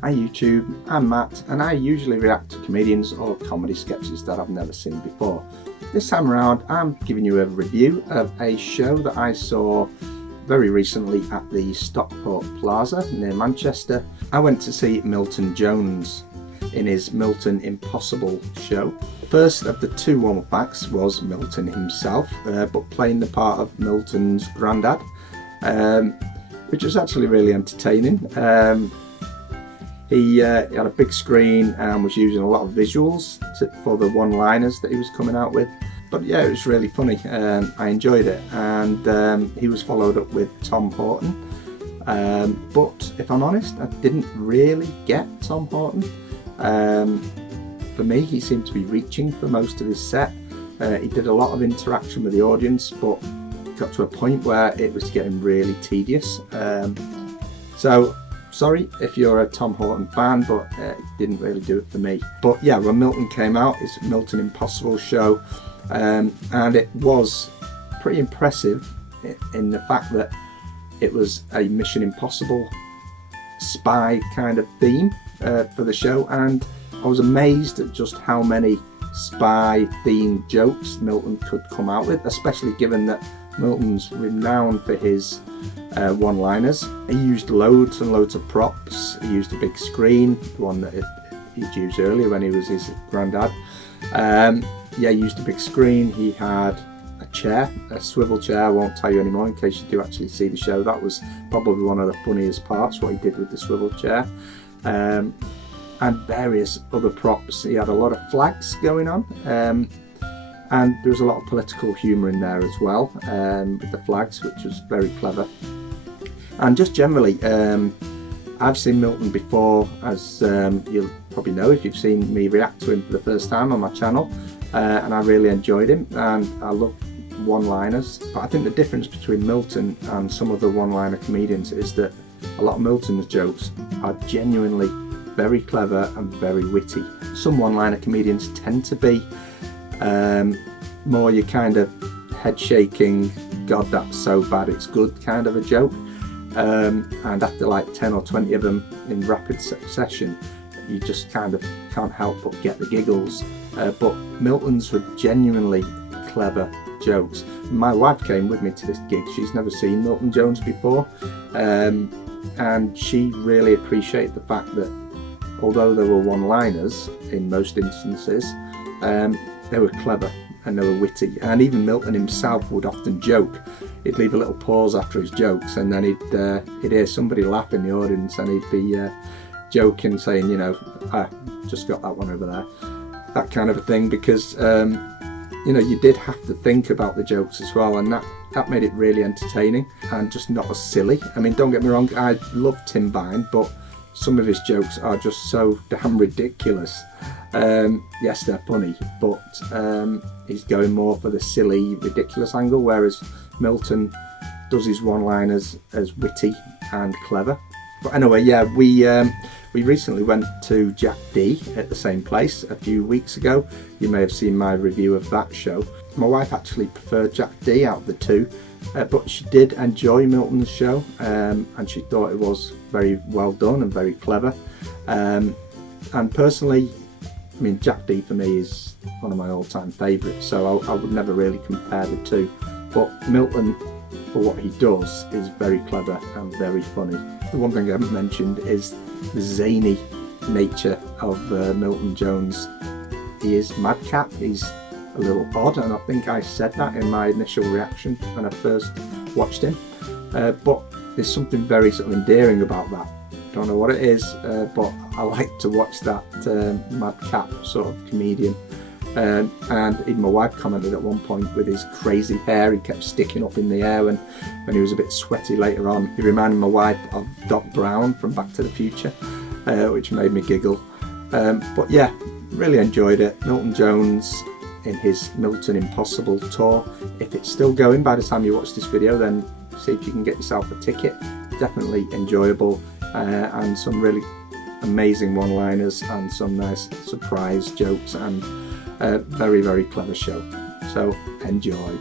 Hi YouTube, I'm Matt and I usually react to comedians or comedy sketches that I've never seen before. This time around I'm giving you a review of a show that I saw very recently at the Stockport Plaza near Manchester. I went to see Milton Jones in his Milton Impossible show. The first of the two warm-up acts was Milton himself, but playing the part of Milton's granddad, which was actually really entertaining. He had a big screen and was using a lot of visuals for the one-liners that he was coming out with. But yeah, it was really funny. I enjoyed it, and he was followed up with Tom Horton. But if I'm honest, I didn't really get Tom Horton. For me, he seemed to be reaching for most of his set. He did a lot of interaction with the audience, but got to a point where it was getting really tedious. So sorry if you're a Tom Horton fan, but it didn't really do it for me. But yeah, when Milton came out, it's Milton Impossible show, and it was pretty impressive in the fact that it was a Mission Impossible spy kind of theme for the show, and I was amazed at just how many spy themed jokes Milton could come out with, especially given that Milton's renowned for his one-liners. He used loads and loads of props. He used a big screen, the one that he'd used earlier when he was his granddad. Yeah, he used a big screen. He had a chair, a swivel chair. I won't tell you anymore in case you do actually see the show. That was probably one of the funniest parts, what he did with the swivel chair. And various other props. He had a lot of flags going on. And there was a lot of political humour in there as well, with the flags, which was very clever. And just generally, I've seen Milton before, as you'll probably know if you've seen me react to him for the first time on my channel, and I really enjoyed him, and I love one-liners. But I think the difference between Milton and some of the one-liner comedians is that a lot of Milton's jokes are genuinely very clever and very witty. Some one-liner comedians tend to be more your kind of head-shaking, God that's so bad it's good kind of a joke, and after like 10 or 20 of them in rapid succession, you just kind of can't help but get the giggles. But Milton's were genuinely clever jokes. My wife came with me to this gig. She's never seen Milton Jones before, and she really appreciated the fact that although there were one-liners in most instances, they were clever and they were witty. And even Milton himself would often joke. He'd leave a little pause after his jokes, and then he'd hear somebody laugh in the audience, and he'd be joking, saying, you know, I just got that one over there, that kind of a thing, because you know, you did have to think about the jokes as well, and that made it really entertaining and just not as silly. I mean, don't get me wrong, I love Tim Vine, but some of his jokes are just so damn ridiculous. Yes, they're funny, but he's going more for the silly, ridiculous angle, whereas Milton does his one-liners as witty and clever. But anyway, yeah, we recently went to Jack D at the same place a few weeks ago. You may have seen my review of that show. My wife actually preferred Jack D out of the two, but she did enjoy Milton's show, and she thought it was very well done and very clever. And personally, I mean, Jack D for me is one of my all-time favourites, so I would never really compare the two. But Milton, for what he does, is very clever and very funny. The one thing I haven't mentioned is the zany nature of Milton Jones. He is madcap, he's a little odd, and I think I said that in my initial reaction when I first watched him. But there's something very sort of endearing about that. Don't know what it is, but I like to watch that madcap sort of comedian. And even my wife commented at one point, with his crazy hair, he kept sticking up in the air when he was a bit sweaty later on. He reminded my wife of Doc Brown from Back to the Future, which made me giggle. But yeah, really enjoyed it. Milton Jones in his Milton Impossible tour. If it's still going by the time you watch this video, then see if you can get yourself a ticket. Definitely enjoyable, and some really amazing one-liners and some nice surprise jokes, and a very, very clever show. So enjoy.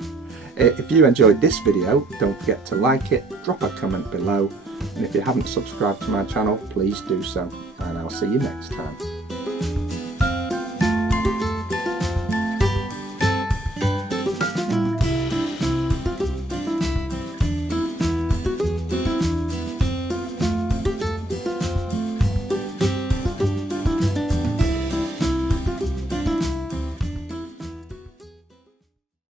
If you enjoyed this video, don't forget to like it, drop a comment below, and if you haven't subscribed to my channel, please do so. and I'll see you next time.